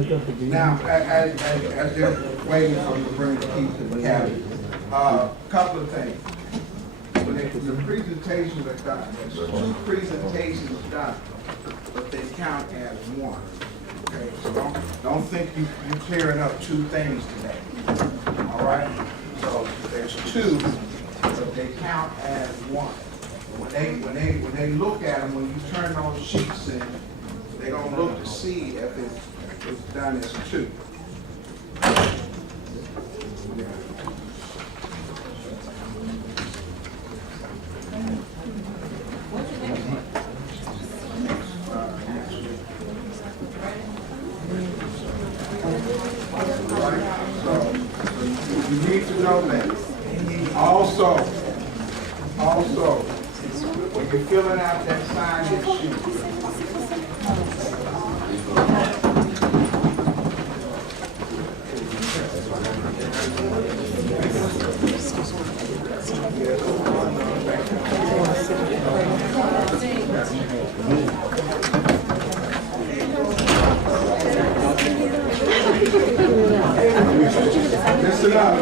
Now, as they're waiting for you to bring the key to the cabinet, couple of things. When the presentations are done, there's two presentations done, but they count as one. Okay, so don't think you're clearing up two things today. All right? So there's two, but they count as one. When they look at them, when you turn those sheets in, they're gonna look to see if it's done as two. You need to know that. Also, when you're filling out that sign-in sheet, listen up.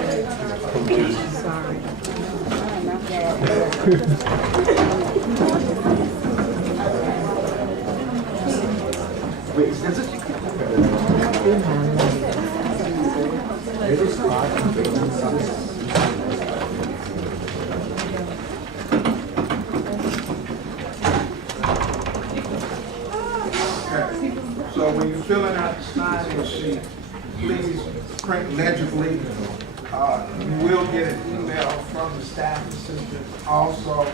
So when you're filling out the sign-in sheet, please print legibly. You will get an email from the staff assistant also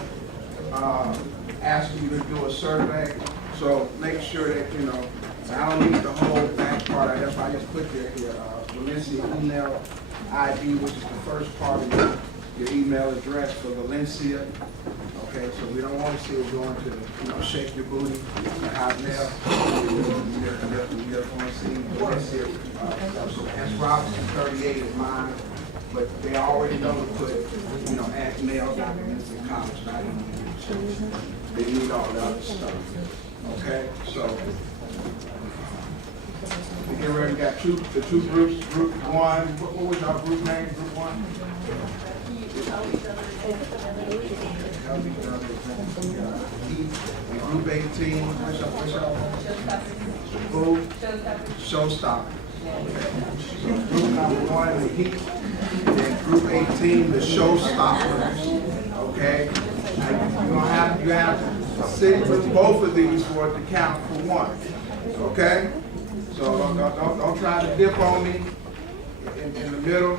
asking you to do a survey. So make sure that, you know, I don't need the whole back part. I just put your Valencia email ID, which is the first part of your email address for Valencia. Okay, so we don't want to see it going to, you know, shake your booty, hotmail. We just want to see Valencia. So S. Robinson 38 is mine, but they already know to put, you know, at mail documents and comments, not even. They need all the other stuff. Okay, so we get ready. We got the two groups. Group one. What was our group name? Group one. Group 18, who? Showstopper. So group number 1, the Heat, and group 18, the Showstoppers. Okay? You have to sit with both of these for it to count for one. Okay? So don't try to dip on me in the middle.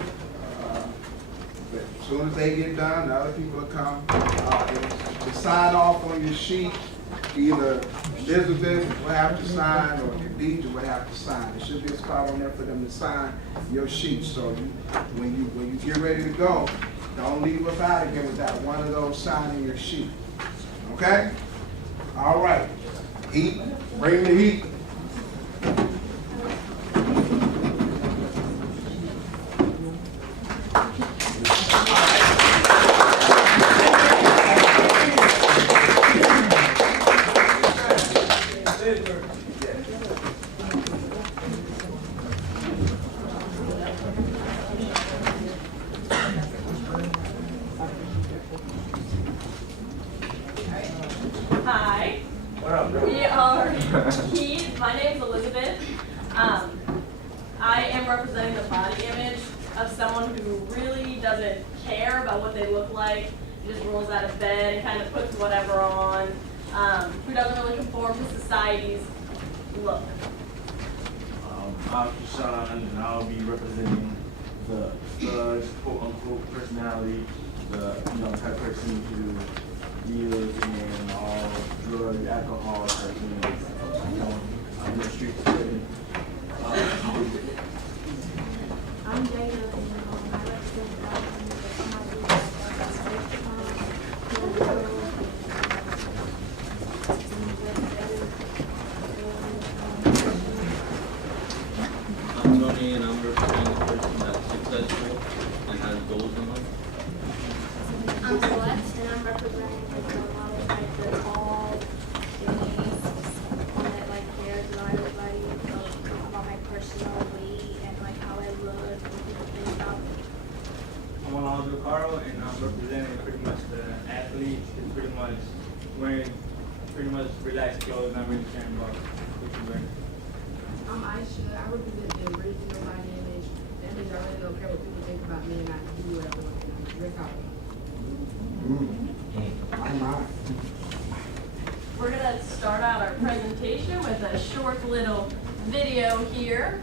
As soon as they get done, the other people will come. To sign off on your sheet, either Elizabeth will have to sign or Khadija will have to sign. There should be a spot on there for them to sign your sheet. So when you get ready to go, don't leave us out again without one of those signing your sheet. Okay? All right. Heat. Bring the heat. Hi. We are Keith. My name's Elizabeth. I am representing the body image of someone who really doesn't care about what they look like. He just rolls out of bed and kind of puts whatever on. Who doesn't really conform to society's look. I'm Keshawn, and I'll be representing the quote-unquote personality, the type of person who deals in all drug, alcohol, type things. I'm in the streets living. I'm Jada, and I represent I'm Tony, and I'm representing the person that's successful and has goals in life. I'm Celeste, and I'm representing a model type that's tall, skinny, one that like cares about everybody, about my personality. Carl, and I'm representing pretty much the athlete who's pretty much wearing pretty much relaxed clothes, not really caring about what you're wearing. I'm Aisha. I represent the original body image. That means I really don't care what people think about me, and I can do what I want. And I'm Rick Howard. My. We're gonna start out our presentation with a short little video here.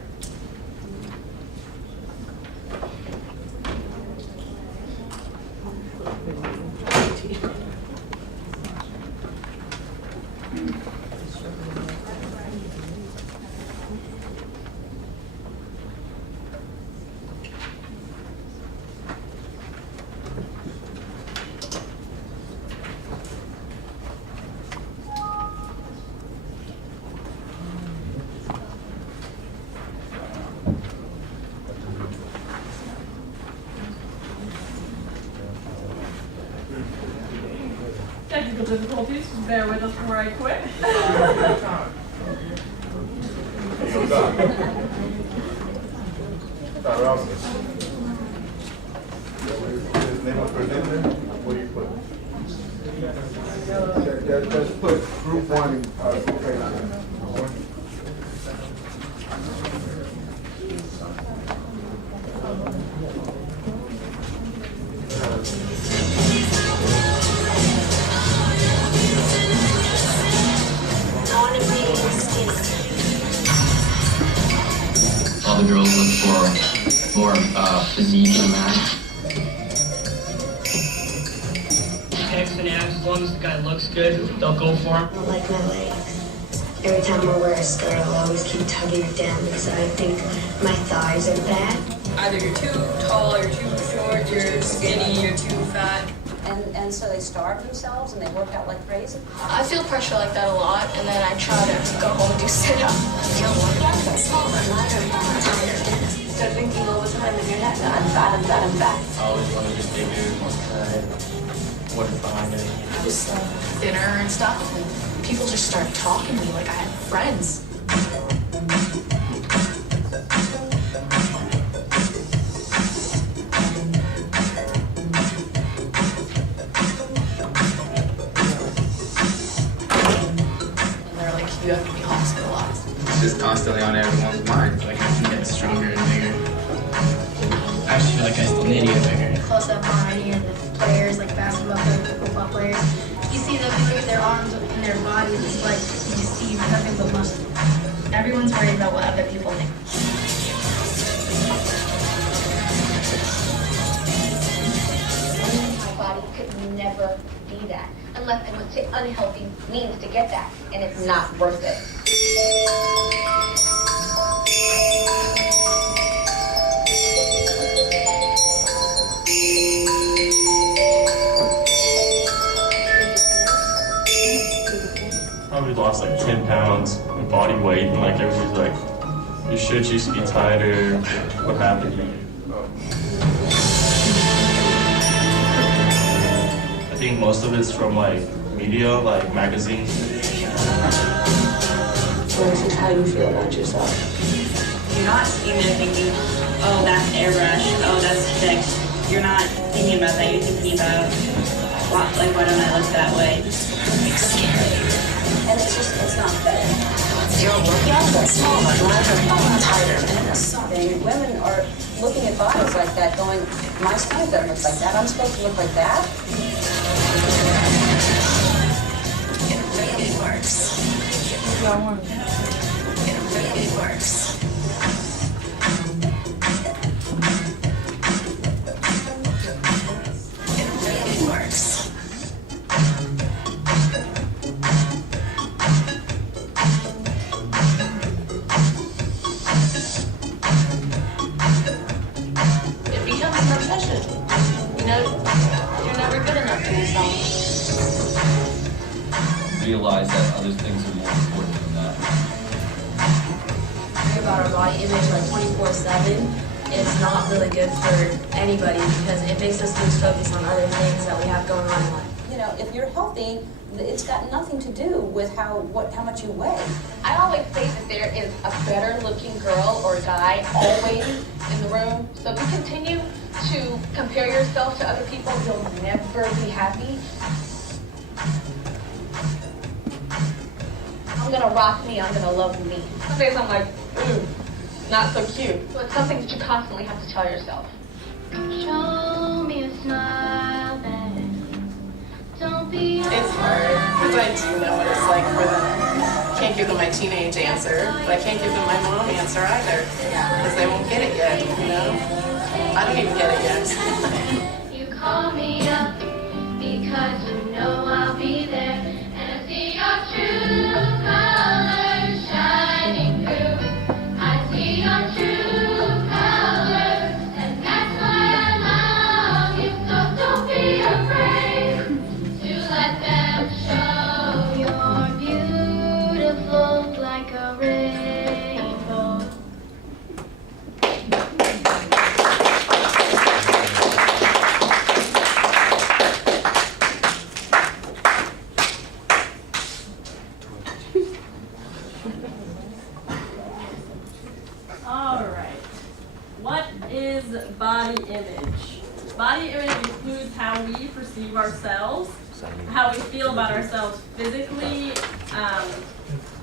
Technical difficulties, bear with us before I quit. Just put group 1 in group 8 on there. All the girls look for more physique in a man. Pecs and abs, as long as the guy looks good, they'll go for him. I don't like my legs. Every time I wear a skirt, I'll always keep tugging it down because I think my thighs are bad. Either you're too tall, you're too short, you're skinny, you're too fat. And so they starve themselves and they work out like crazy? I feel pressure like that a lot, and then I try to go home and do sit-ups. Start thinking all the time in your head, I'm fat, I'm fat, I'm fat. I always want to get bigger, more cut, what is behind it. I was thinner and stuff, and people just started talking to me like I had friends. You have to be hospitalized. It's just constantly on everyone's mind. Like I can get stronger and bigger. I actually feel like I still need to get bigger. Close up on and the players, like basketball players, football players. You see them, you look at their arms and their bodies, it's like you just see nothing but muscle. Everyone's worried about what other people think. My body could never be that unless I went to unhealthy means to get that, and it's not worth it. Probably lost like 10 pounds in body weight, and like everybody's like, your shit used to be tighter, what happened to you? I think most of it's from like media, like magazines. For instance, how do you feel about yourself? You're not sitting there thinking, oh, that's airbrush, oh, that's thick. You're not thinking about that. You're thinking about, why don't I look that way? It's scary. And it's not fair. You're looking at that small, but life is tighter, and it's something. Women are looking at bodies like that going, my stomach doesn't look like that, I'm supposed to look like that? It really works. It really works. It really works. It becomes an obsession. You know, you're never good enough to yourself. Realize that other things are more important than that. Think about our body image like 24/7. It's not really good for anybody because it makes us lose focus on other things that we have going on in life. You know, if you're healthy, it's got nothing to do with how much you weigh. I always say that there is a better looking girl or guy always in the room. So if you continue to compare yourself to other people, you'll never be happy. I'm gonna rock me, I'm gonna love me. Some days I'm like, ooh, not so cute. So it's something that you constantly have to tell yourself. Show me a smile, baby. Don't be It's hard because I do know what it's like for them. Can't give them my teenage answer, but I can't give them my mom answer either because they won't get it yet, you know? I don't even get it yet. You call me up because you know I'll be there, and I see your true colors shining through. I see your true colors, and that's why I love you. So don't be afraid to let them show you're beautiful like a rainbow. All right. What is body image? Body image includes how we perceive ourselves, how we feel about ourselves physically,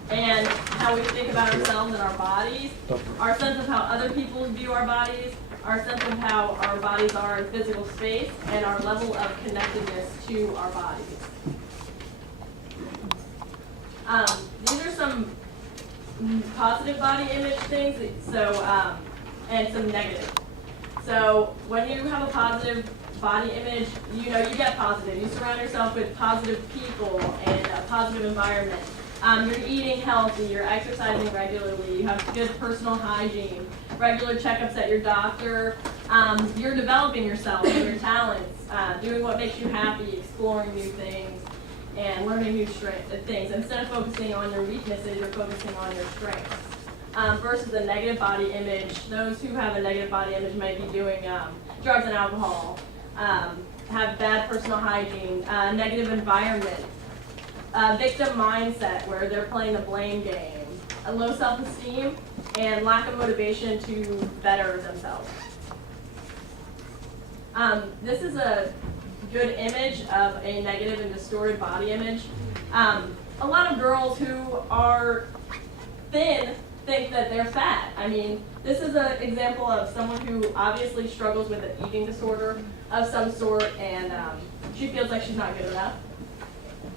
and how we think about ourselves and our bodies, our sense of how other people view our bodies, our sense of how our bodies are in physical space, and our level of connectedness to our bodies. These are some positive body image things, and some negative. So when you have a positive body image, you get positive. You surround yourself with positive people and a positive environment. You're eating healthy, you're exercising regularly, you have good personal hygiene, regular checkups at your doctor, you're developing yourself and your talents, doing what makes you happy, exploring new things, and learning new things. Instead of focusing on your weaknesses, you're focusing on your strengths. Versus a negative body image, those who have a negative body image might be doing drugs and alcohol, have bad personal hygiene, negative environment, victim mindset where they're playing the blame game, a low self-esteem, and lack of motivation to better themselves. This is a good image of a negative and distorted body image. A lot of girls who are thin think that they're fat. I mean, this is an example of someone who obviously struggles with an eating disorder of some sort, and she feels like she's not good enough.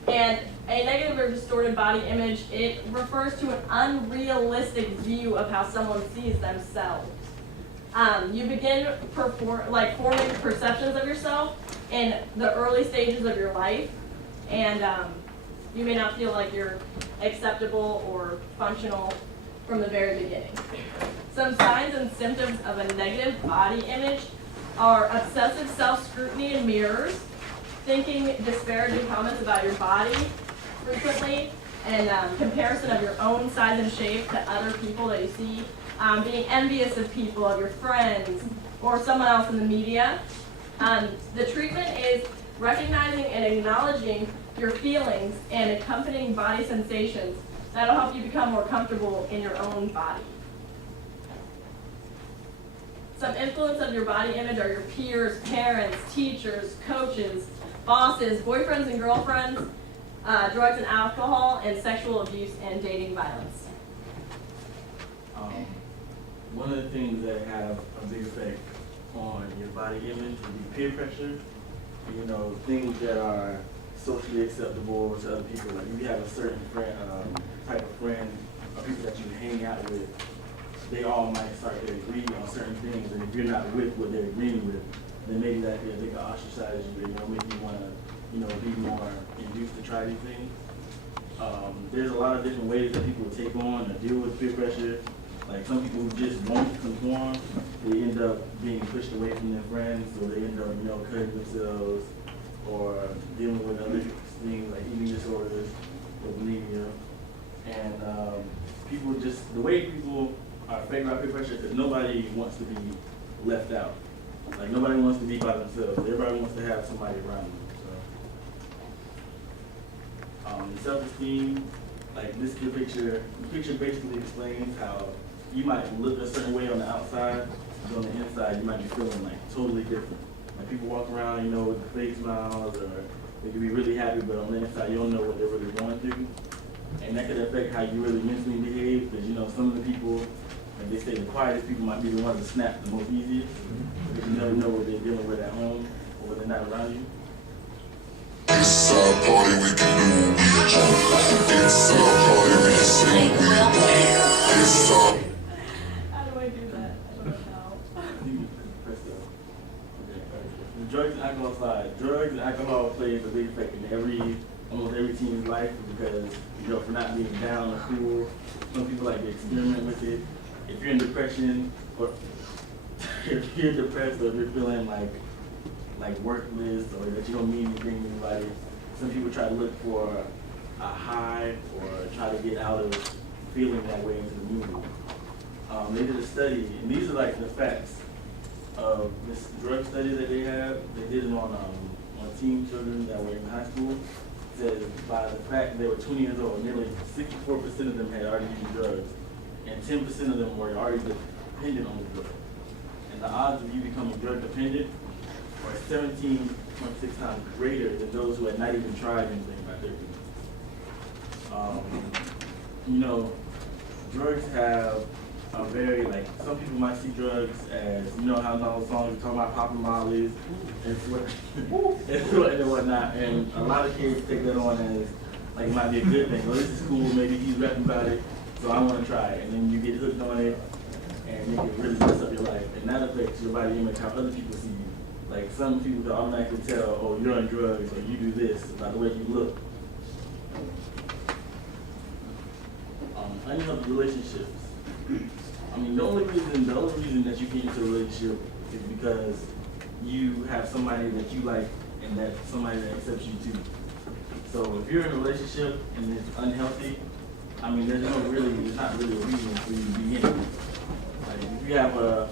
And a negative or distorted body image, it refers to an unrealistic view of how someone sees themselves. You begin forming perceptions of yourself in the early stages of your life, and you may not feel like you're acceptable or functional from the very beginning. Some signs and symptoms of a negative body image are obsessive self-scrutiny in mirrors, thinking disparaging comments about your body frequently, and comparison of your own size and shape to other people that you see, being envious of people, of your friends, or someone else in the media. The treatment is recognizing and acknowledging your feelings and accompanying body sensations. That'll help you become more comfortable in your own body. Some influence of your body image are your peers, parents, teachers, coaches, bosses, boyfriends and girlfriends, drugs and alcohol, and sexual abuse and dating violence. One of the things that have a big effect on your body image would be peer pressure. Things that are socially acceptable to other people. Like if you have a certain friend, type of friend or people that you hang out with, they all might start to agree on certain things, and if you're not with what they're agreeing with, then maybe they can ostracize you, make you want to, be more induced to try these things. There's a lot of different ways that people take on or deal with peer pressure. Like some people who just won't conform, they end up being pushed away from their friends, so they end up, cutting themselves or dealing with other things like eating disorders or bulimia. And the way people are affected by peer pressure, because nobody wants to be left out. Like nobody wants to be by themselves. Everybody wants to have somebody around them. So, self-esteem, like this is the picture. The picture basically explains how you might look a certain way on the outside, but on the inside you might be feeling like totally different. Like people walk around, you know, with the fake smiles, or they can be really happy, but on the inside you don't know what they're really going through. And that could affect how you really mentally behave, because you know, some of the people, like they say, the quietest people might be the ones that snap the most easiest, because you never know what they're dealing with at home or when they're not around you. It's a party we can do. It's a party we can sing. It's a... How do I do that? I don't know. Press the drugs and alcohol side. Drugs and alcohol plays a big effect in almost every teen's life, because you know, for not being down or cool, some people like to experiment with it. If you're in depression, or if you're depressed, or if you're feeling like worthless, or that you don't mean anything to anybody, some people try to look for a high, or try to get out of feeling that way into the movie. They did a study, and these are like the facts of this drug study that they have. They did it on teen children that were in high school. It says by the fact they were 20 years old, nearly 64% of them had already used drugs, and 10% of them were already dependent on the drug. And the odds of you becoming drug dependent are 17.6 times greater than those who had not even tried anything by 13. You know, drugs have a very, like, some people might see drugs as, you know how those songs are talking about popping mollies and whatnot, and a lot of kids take that on as, like, it might be a good thing. Well, this is cool, maybe he's rapping about it, so I want to try it. And then you get hooked on it, and it can really mess up your life. And that affects your body image, how other people see you. Like, some people can automatically tell, oh, you're on drugs, or you do this, by the way you look. Unhealthy relationships. I mean, the only reason that you get into a relationship is because you have somebody that you like and that somebody that accepts you too. So if you're in a relationship and it's unhealthy, I mean, there's not really a reason for you to be in it. Like, if you have a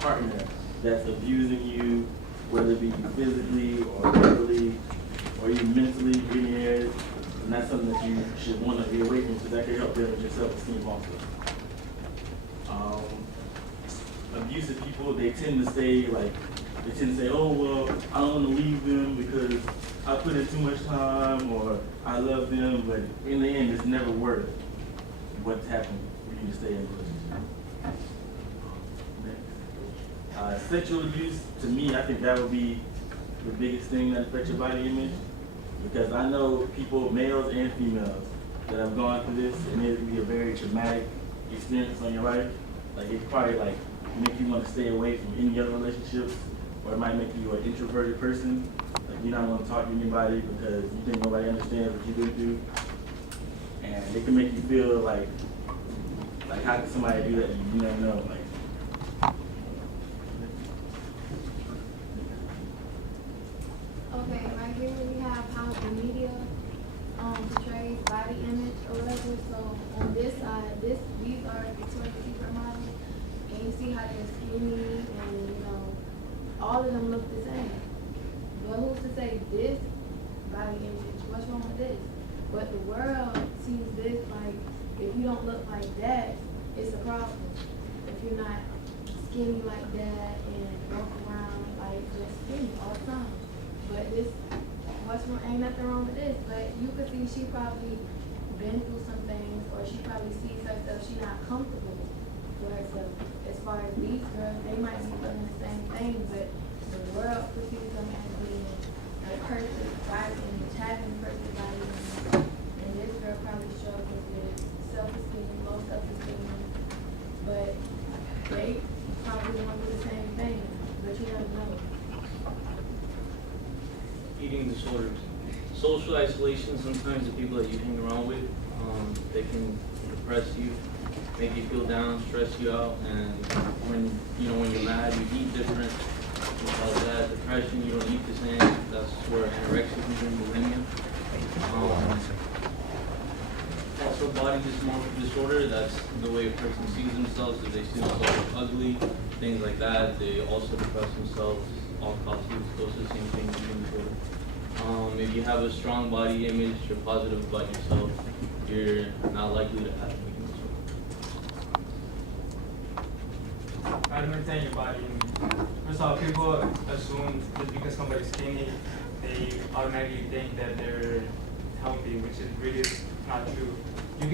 partner that's abusing you, whether it be physically or verbally or even mentally, in your head, and that's something that you should want to be away from, because that can help build your self-esteem also. Abusive people, they tend to say, oh, well, I don't want to leave them because I put in too much time, or I love them, but in the end, it's never worth what's happened for you to stay in a relationship. Sexual abuse, to me, I think that would be the biggest thing that affects your body image, because I know people, males and females, that have gone through this, and it would be a very traumatic experience on your life. Like, it probably make you want to stay away from any other relationships, or it might make you an introverted person. Like, you don't want to talk to anybody because you think nobody understands what you've been through. And it can make you feel like how could somebody do that? You never know. Okay, right here we have how the media portrays body image or whatever. So on this side, these are Victoria's Secret models, and you see how they're skinny, and you know, all of them look the same. But who's to say this body image? What's wrong with this? But the world sees this like, if you don't look like that, it's a problem. If you're not skinny like that and walk around like just skinny all the time. But this, what's wrong? Ain't nothing wrong with this. But you could see she probably been through some things, or she probably sees herself. She not comfortable with herself. As far as these girls, they might be feeling the same thing, but the world perceives them as being a perfect body image, having a perfect body image. And this girl probably struggles with self-esteem, low self-esteem. But they probably want to do the same thing, but you never know. Eating disorders. Social isolation, sometimes the people that you hang around with, they can depress you, make you feel down, stress you out, and when you're mad, you eat different. Because that depression, you don't eat the same. That's where anorexia comes in, bulimia. Also, body dysmorphic disorder, that's the way a person sees themselves. If they see themselves ugly, things like that, they also depress themselves. All causes those are the same things eating disorder. If you have a strong body image, you're positive about yourself, you're not likely to have an eating disorder. how to maintain your body. And first off, people assume just because somebody's skinny, they automatically think that they're healthy, which is really not true. You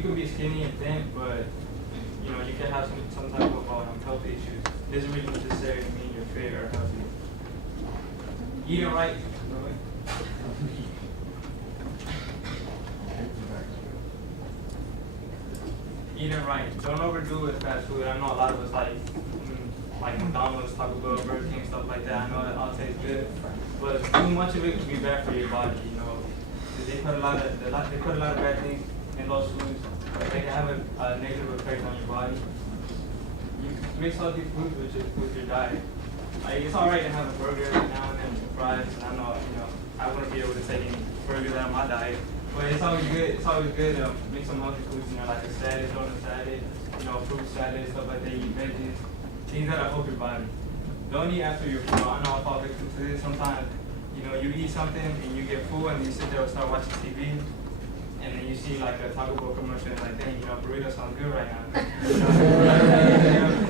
could be skinny and thin, but you know you can have some type of health issues. It doesn't really necessarily mean you're fit or healthy. Eating right. Eating right. Don't overdo with fast food. I know a lot of us like McDonald's, Taco Bell, Burger King, stuff like that. I know that all tastes good, but too much of it can be bad for your body. You know, they put a lot of bad things in those foods. They can have a negative effect on your body. You mix healthy foods with your diet. Like, it's alright to have a burger every now and then, some fries. And I know, I wouldn't be able to take any burgers out of my diet. But it's always good. It's always good to mix some healthy foods, like a salad, on a salad, fruit salad, stuff like that. You eat veggies, things that'll help your body. Don't eat after your food. I know I fall victim to this sometimes. You eat something and you get full and you sit there and start watching TV, and then you see like a Taco Bell commercial and like, dang, burrito sounds good right now.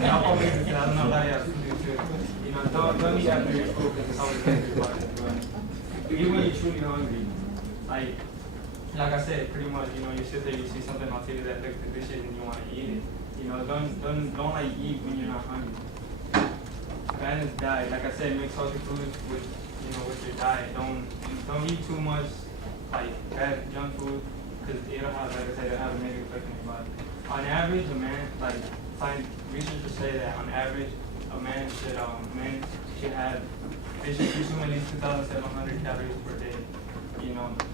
I fall victim to that. I don't know how else to do too. Don't eat after your food because it's always good for your body. But even when you're truly hungry, like I said, pretty much, you sit there, you see something on TV that looks delicious and you want to eat it. Don't like eat when you're not hungry. Balanced diet, like I said, mix healthy foods with your diet. Don't eat too much like bad junk food because it'll have, like I said, it'll have a negative effect on your body. On average, a man, researchers say that on average, a man should have, they should consume at least 2,700 calories per day.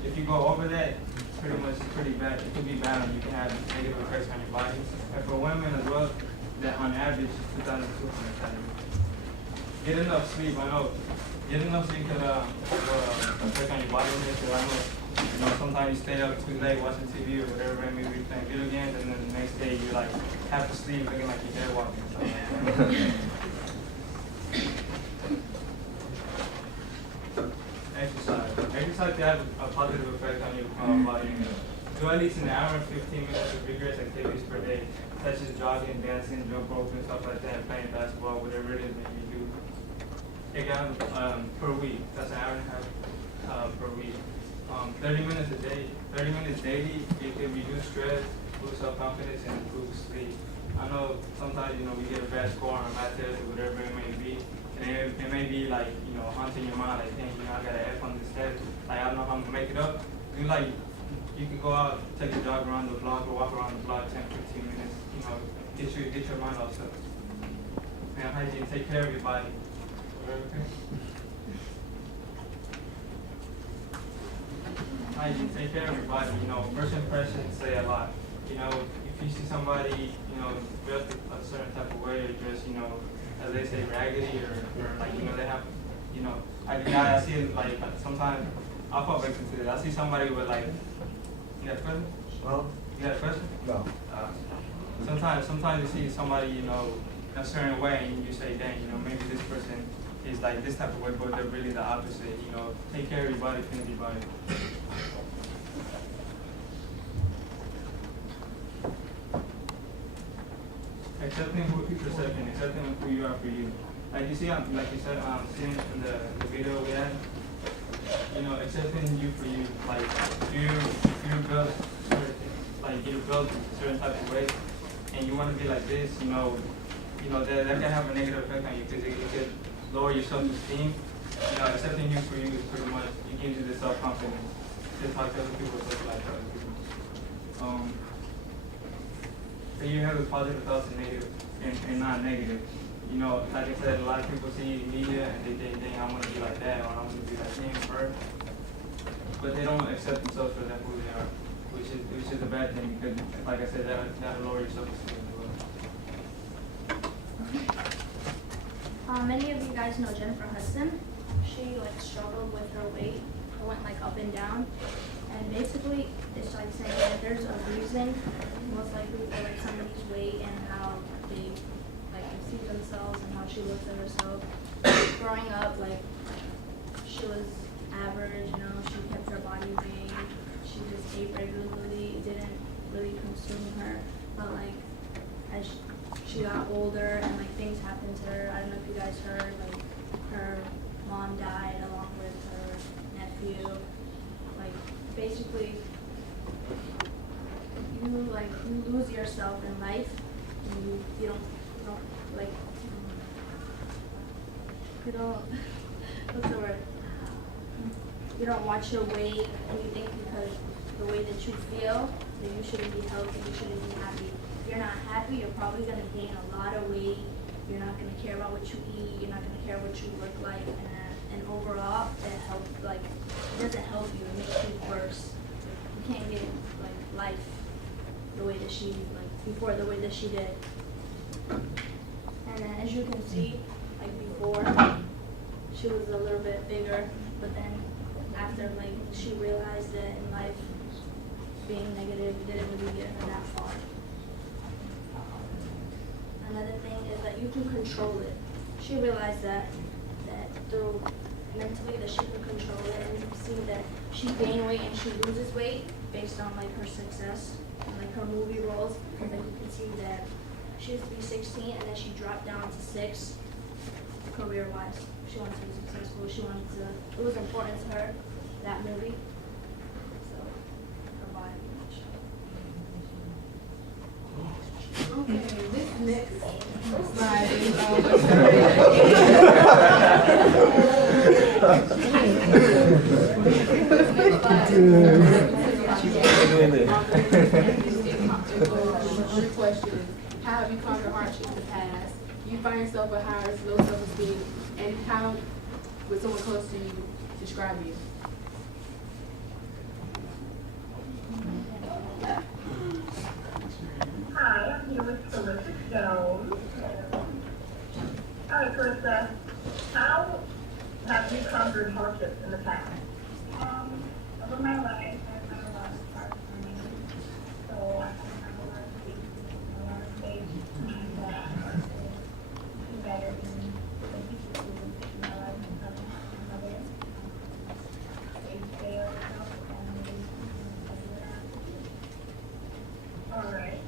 If you go over that, pretty much it's pretty bad. It could be bad, and you can have negative effects on your body. And for women as well, that on average is 2,200 calories. Get enough sleep. I know. Get enough sleep could affect on your body. Because I know, sometimes you stay up too late watching TV or whatever, and maybe playing video games, and then the next day you have to sleep looking like you're dead walking. So, Exercise can have a positive effect on your body. Do at least an hour and 15 minutes of vigorous activities per day, such as jogging, dancing, jump roping, stuff like that, playing basketball, whatever it is that you do. It can per week. That's an hour and a half per week. 30 minutes a day. 30 minutes daily. It can reduce stress, boost self-confidence, and improve sleep. I know sometimes we get a bad score on a math test or whatever it may be. And it may be haunting your mind, like, dang, I got an F on this test. I don't know how I'm gonna make it up. You can go out, take a jog around the block or walk around the block 10, 15 minutes, get your mind off stuff. And hygiene, take care of your body. Okay? Hygiene, take care of your body. First impressions say a lot. If you see somebody, dressed a certain type of way or dressed, as they say, raggedy or they have, I see it sometimes. I'll fall victim to it. I see somebody with you got a question? Well, you got a question? No. Sometimes you see somebody, in a certain way, and you say, dang, maybe this person is like this type of way, but they're really the opposite. Take care of your body, clean your body. Accepting who you are for you. Like you see, like you said, seeing in the video we had, accepting you for you. Like you're built, you're built a certain type of way, and you want to be like this. That can have a negative effect on you because it could lower your self-esteem. Accepting you for you is pretty much it gives you the self-confidence to talk to other people, socialize with other people. So you have a positive thoughts and negative and not negative. Like I said, a lot of people see media and they think, dang, I want to be like that or I want to be like him or her. But they don't accept themselves for who they are, which is a bad thing because, like I said, that'll lower your self-esteem as well. Many of you guys know Jennifer Hudson. She struggled with her weight. It went up and down. And basically, it's saying that there's a reason, most likely, for somebody's weight and how they see themselves and how she looks at herself. Growing up, she was average, she kept her body weight. She just ate regularly. It didn't really consume her. But as she got older and like things happened to her. I don't know if you guys heard, like her mom died along with her nephew. Like basically, you lose yourself in life, and you don't like you don't what's the word? You don't watch your weight, and you think because the way that you feel that you shouldn't be healthy, you shouldn't be happy. If you're not happy, you're probably gonna gain a lot of weight. You're not gonna care about what you eat. You're not gonna care what you look like, and overall, it doesn't help you. It makes you worse. You can't get like life the way that she before the way that she did. And then as you can see, like before, she was a little bit bigger, but then after she realized that in life being negative didn't really get her that far. Another thing is that you can control it. She realized that through mentally that she can control it, and you can see that she gains weight and she loses weight based on her success and her movie roles. And then you can see that she used to be 16 and then she dropped down to 6 career-wise. She wanted to be successful. It was important to her, that movie. So, her body. Okay, this next slide is the question is, how have you conquered hardship in the past? You find yourself with higher low self-esteem, and how would someone close to you describe you? Hi, I'm here with Clarissa Jones. Hi, Clarissa. How have you conquered hardships in the past? Over my life, I've had a lot of hard times. So I've had a lot of things, a lot of things that are do better than the people who in my life and others. They fail and they all right.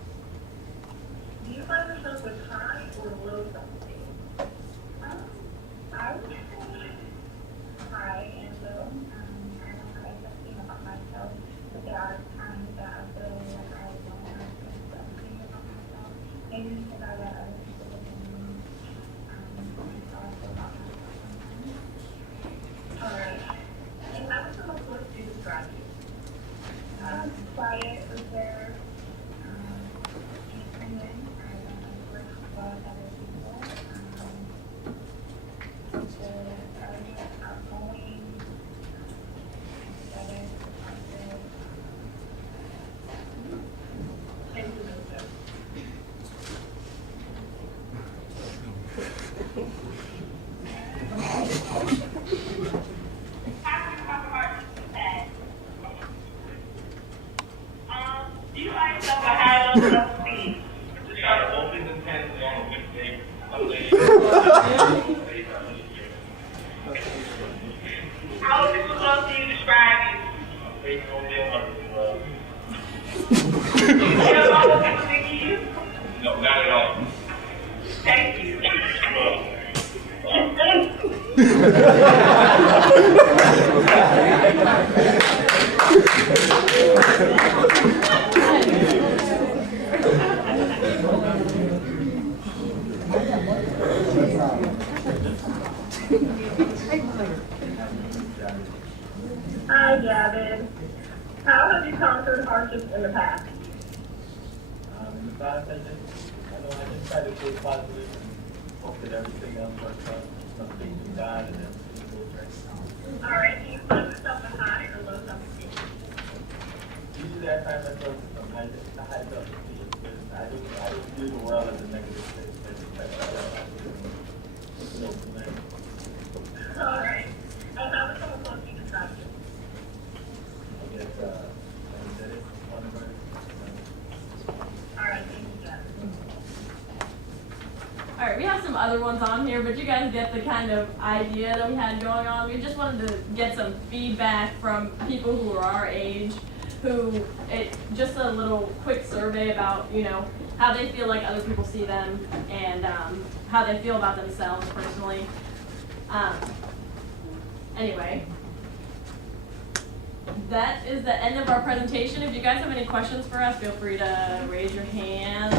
Do you find yourself with high or low self-esteem? I would say high and low. I don't have self-esteem about myself, but there are times that I feel like I don't have self-esteem about myself. Maybe because I let other people look at me. So I feel about myself sometimes. All right. And how would someone close to describe you? Quiet, reserved. Do you find yourself a high level of speed? Just try to open the tent along with me. How would people close to you describe you? You don't know what people think of you? No, not at all. Thank you. Hi, Gavin. How have you conquered hardships in the past? In the past, I just try to stay positive and hope that everything else works out. Some things with God and everything goes right. All right. Do you find yourself a high or low self-esteem? Usually I find myself with some high self-esteem because I don't view the world as a negative place. I just try to figure out how to do it. So from there. All right. And how would someone close to you describe you? I guess, I said it, one word. All right. Thank you, Gavin. All right, we have some other ones on here, but you guys get the kind of idea that we had going on. We just wanted to get some feedback from people who are our age. just a little quick survey about, you know, how they feel like other people see them and how they feel about themselves personally. Anyway, that is the end of our presentation. If you guys have any questions for us, feel free to raise your hands.